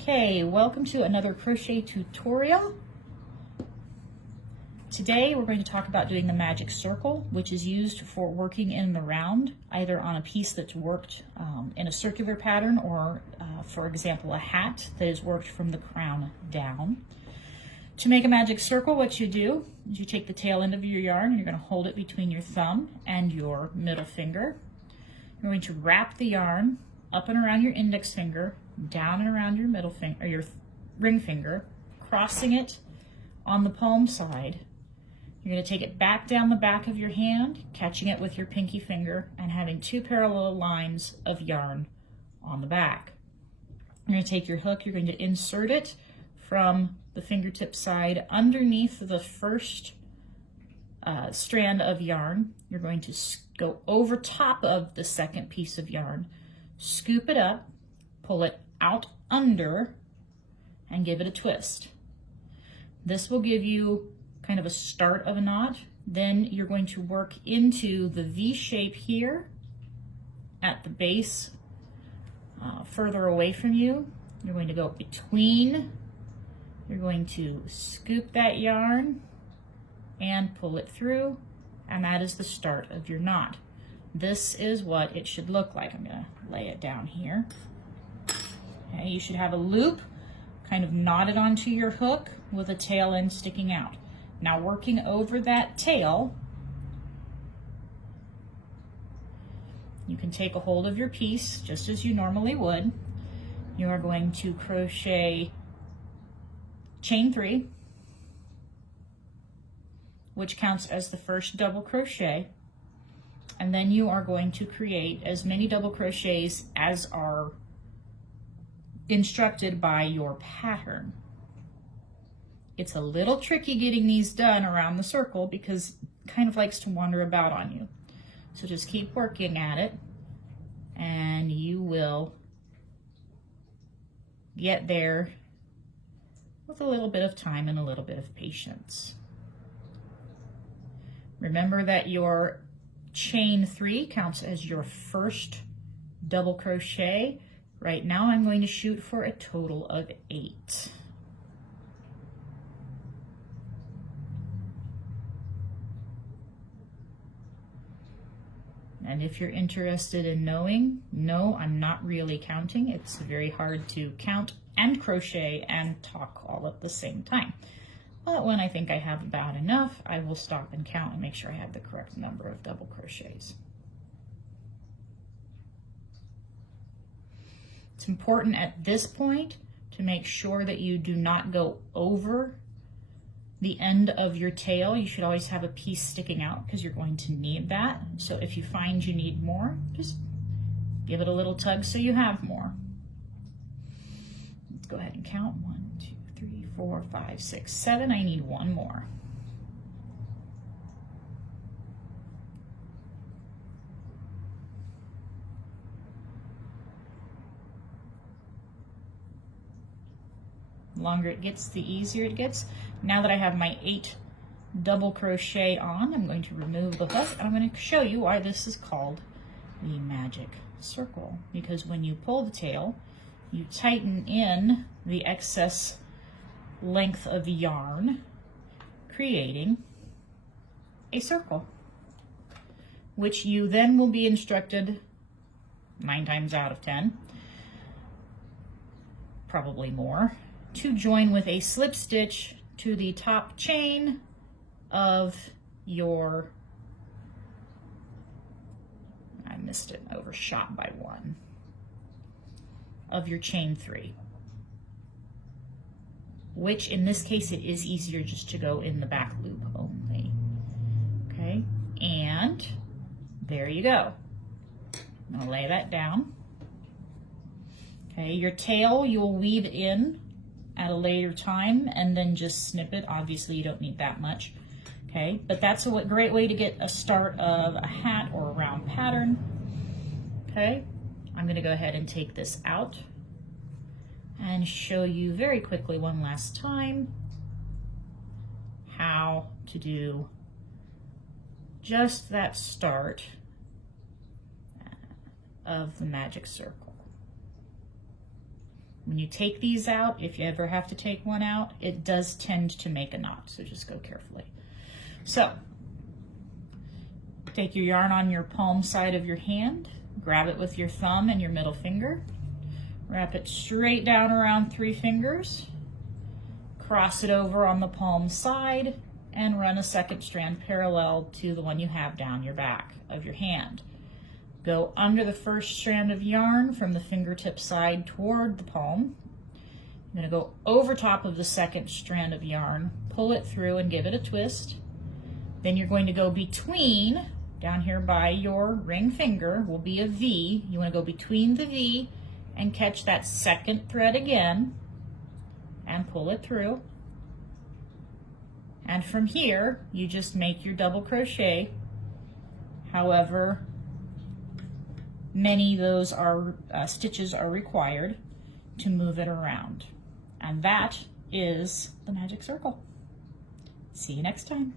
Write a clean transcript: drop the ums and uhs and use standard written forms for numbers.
Okay, welcome to another crochet tutorial. Today we're going to talk about doing the magic circle, which is used for working in the round, either on a piece that's worked in a circular pattern or, for example, a hat that is worked from the crown down. To make a magic circle, what you do is you take the tail end of your yarn and you're going to hold it between your thumb and your middle finger. You're going to wrap the yarn up and around your index finger, down and around your middle finger, or your ring finger, crossing it on the palm side. You're going to take it back down the back of your hand, catching it with your pinky finger, and having two parallel lines of yarn on the back. You're going to take your hook, you're going to insert it from the fingertip side underneath the first strand of yarn. You're going to go over top of the second piece of yarn, scoop it up, pull it out under, and give it a twist. This will give you kind of a start of a knot. Then you're going to work into the V shape here at the base, further away from you. You're going to go between. You're going to scoop that yarn and pull it through, and that is the start of your knot. This is what it should look like. I'm going to lay it down here. Okay, you should have a loop kind of knotted onto your hook with a tail end sticking out. Now, working over that tail, you can take a hold of your piece just as you normally would. You are going to crochet chain 3, which counts as the first double crochet, and then you are going to create as many double crochets as are instructed by your pattern. It's a little tricky getting these done around the circle because it kind of likes to wander about on you. So just keep working at it and you will get there with a little bit of time and a little bit of patience. Remember that your chain 3 counts as your first double crochet. Right now I'm going to shoot for a total of 8. And if you're interested in knowing, no, I'm not really counting. It's very hard to count and crochet and talk all at the same time. But when I think I have about enough, I will stop and count and make sure I have the correct number of double crochets. It's important at this point to make sure that you do not go over the end of your tail. You should always have a piece sticking out because you're going to need that. So if you find you need more, just give it a little tug so you have more. Let's go ahead and count. 1, 2, 3, 4, 5, 6, 7. I need one more. The longer it gets, the easier it gets. Now that I have my 8 double crochet on, I'm going to remove the hook and I'm going to show you why this is called the magic circle. Because when you pull the tail, you tighten in the excess length of yarn, creating a circle, which you then will be instructed 9 times out of 10, probably more, to join with a slip stitch to the top chain of your, I missed it, overshot by 1, of your chain 3, which in this case it is easier just to go in the back loop only. Okay, and there you go. I'm gonna lay that down. Okay, your tail you'll weave in at a later time and then just snip it. Obviously you don't need that much, okay? But that's a great way to get a start of a hat or a round pattern, okay? I'm gonna go ahead and take this out and show you very quickly one last time how to do just that start of the magic circle. When you take these out, if you ever have to take one out, it does tend to make a knot, so just go carefully. So, take your yarn on your palm side of your hand, grab it with your thumb and your middle finger, wrap it straight down around 3 fingers, cross it over on the palm side, and run a second strand parallel to the one you have down your back of your hand. Go under the first strand of yarn from the fingertip side toward the palm. You're going to go over top of the second strand of yarn, pull it through and give it a twist. Then you're going to go between, down here by your ring finger will be a V. You want to go between the V and catch that second thread again and pull it through. And from here, you just make your double crochet. However many of those stitches are required to move it around. And that is the magic circle. See you next time.